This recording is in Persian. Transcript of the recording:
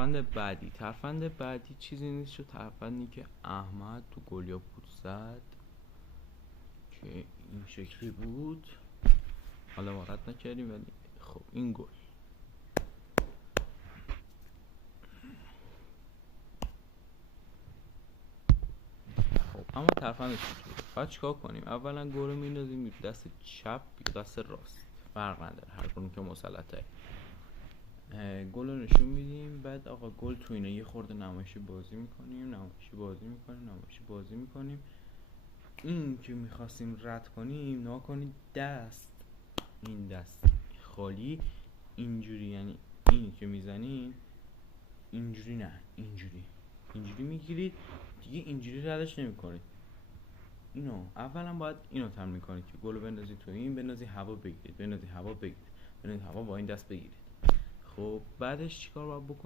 ترفند بعدی چیزی نیست شد ترفندی که احمد تو گلیا بود زد که این شکلی بود. حالا ما رد نکردیم ولی خب این گل. خب اما ترفند چطوره؟ باید چیکار کنیم؟ اولا گل رو میندازیم دست چپ یا دست راست، فرق نداره، هر کدوم که مسلطه. گل رو نشون میدیم. بعد آقا گل تو اینا یه خورده نمایشی بازی میکنیم. این که میخواستیم رد کنیم نها کنید این دست خالی اینجوری، یعنی این که میزنین اینجوری، نه اینجوری میگیرید دیگه، اینجوری ردش نمیکنید. اینو اولا باید اینو تمرین کنید که گل رو بندازید تو این، بندازید هوا بگیرید، بندازید هوا با این دست بگیرید. خب بعدش چیکار باید بکنید؟